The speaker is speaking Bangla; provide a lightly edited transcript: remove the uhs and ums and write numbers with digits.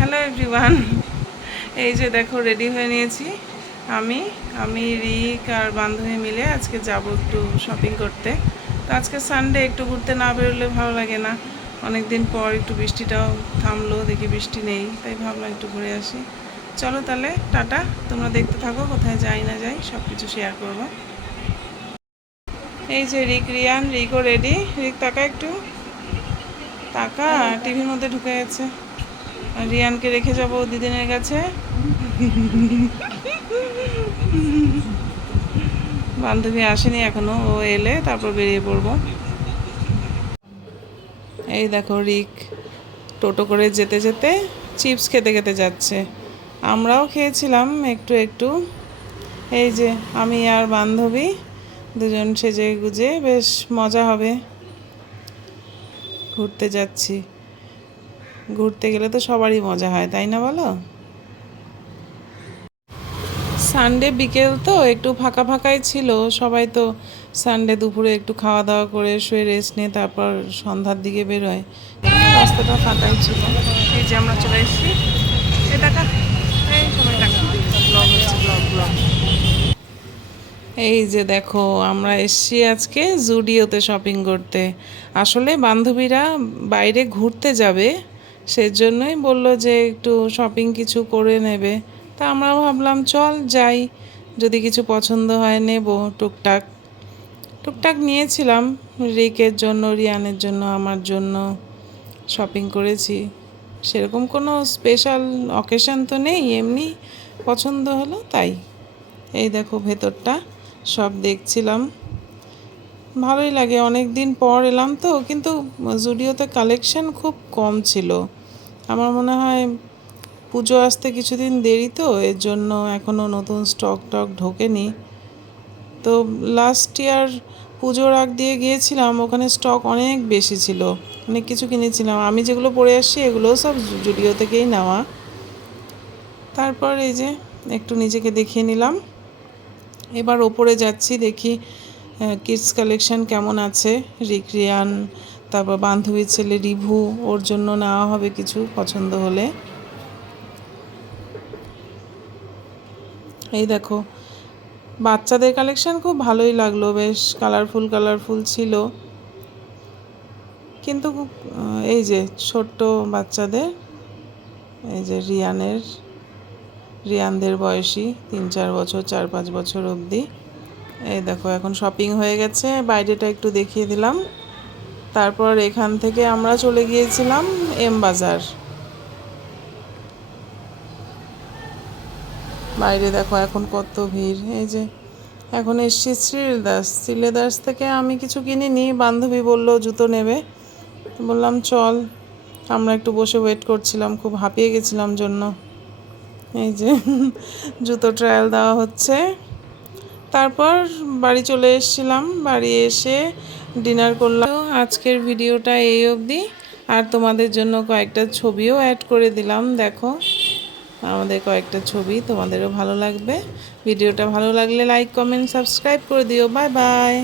হ্যালো এভরিওয়ান, এই যে দেখো রেডি হয়ে নিয়েছি। আমি আমি রিক আর বান্ধবী মিলে আজকে যাব একটু শপিং করতে। তো আজকে সানডে, একটু ঘুরতে না বেরোলে ভালো লাগে না। অনেক দিন পর একটু বৃষ্টিটাও থামলো, দেখি বৃষ্টি নেই, তাই ভাবলাম একটু ঘুরে আসি। চলো তাহলে টাটা, তোমরা দেখতে থাকো কোথায় যাই না যাই সব কিছু শেয়ার করবো। এই যে রিকও রেডি। রিক তাকা একটু, তাকা, টিভির মধ্যে ঢুকে গেছে। রিয়ানকে রেখে যাব দিদিনের কাছে। বান্ধবী আসেনি এখনো, ও এলে তারপর বেরিয়ে পড়বো। এই দেখো রিক টোটো করে যেতে যেতে চিপস খেতে খেতে যাচ্ছে। আমরাও খেয়েছিলাম একটু একটু। এই যে আমি আর বান্ধবী দুজন সেজে গুজে বেশ মজা হবে। ঘুরতে যাচ্ছি, ঘুরতে গেলে তো সবারই মজা হয়, তাই না বলো? সানডে বিকেল তো একটু ফাঁকা ফাঁকাই ছিল, সবাই তো সানডে দুপুরে একটু খাওয়া দাওয়া করে শুয়ে রেস্ট নিয়ে তারপর সন্ধ্যার দিকে বেরোয়। রাস্তাটা ফাঁকাই ছিল। এই যে আমরা চলে এসেছি। এই টাকা, এই সবাই টাকা, ব্লগ হচ্ছে, ব্লগ ব্লগ। এই যে দেখো আমরা এসছি আজকে জুডিওতে শপিং করতে। আসলে বান্ধবীরা বাইরে ঘুরতে যাবে, সেজন্যই বললো যে একটু শপিং কিছু করে নেবে। তা আমরাও ভাবলাম চল যাই, যদি কিছু পছন্দ হয় নেব। টুকটাক টুকটাক নিয়েছিলাম, রিকের জন্য, রিয়ানের জন্য, আমার জন্য শপিং করেছি। সেরকম কোনো স্পেশাল অকেশন তো নেই, এমনি পছন্দ হলো তাই। এই দেখো ভেতরটা সব দেখছিলাম, ভালোই লাগে। অনেক দিন পর এলাম তো, কিন্তু জুডিওতে কালেকশন খুব কম ছিল। আমার মনে হয় পুজো আসতে কিছুদিন দেরি তো, এর জন্য এখনও নতুন স্টক টক ঢোকেনি। তো লাস্ট ইয়ার পুজোর আগ দিয়ে গিয়েছিলাম, ওখানে স্টক অনেক বেশি ছিল, অনেক কিছু কিনেছিলাম। আমি যেগুলো পরে আসছি এগুলোও সব জুডিও থেকেই নেওয়া। তারপর এই যে একটু নিজেকে দেখিয়ে নিলাম। এবার ওপরে যাচ্ছি, দেখি কিডস কালেকশন কেমন আছে। রিয়ান, তারপর বান্ধবীর ছেলে রিভু, ওর জন্য নেওয়া হবে কিছু পছন্দ হলে। এই দেখো বাচ্চাদের কালেকশন খুব ভালোই লাগলো, বেশ কালারফুল কালারফুল ছিল। কিন্তু এই যে ছোট্ট বাচ্চাদের, এই যে রিয়ানদের বয়সী 3-4 বছর, 4-5 বছর অবধি। এই দেখো এখন শপিং হয়ে গেছে, বাইরেটা একটু দেখিয়ে দিলাম। তারপর এখান থেকে আমরা চলে গিয়েছিলাম এম বাজার। বাইরে দেখো এখন কত ভিড়। এই যে এখন এসছি শ্রীলেদার্স থেকে। আমি কিছু কিনিনি, বান্ধবী বললো জুতো নেবে, বললাম চল। আমরা একটু বসে ওয়েট করছিলাম, খুব হাঁপিয়ে গেছিলাম জন্য। এই যে জুতো ট্রায়াল দেওয়া হচ্ছে। তারপর বাড়ি চলে এসেছিলাম, বাড়ি এসে ডিনার করলাম। আজকের ভিডিওটা এই অবধি, আর তোমাদের জন্য কয়েকটা ছবিও অ্যাড করে দিলাম। দেখো আমাদের কয়েকটা ছবি, তোমাদেরও ভালো লাগবে। ভিডিওটা ভালো লাগলে লাইক কমেন্ট সাবস্ক্রাইব করে দিও। Bye bye.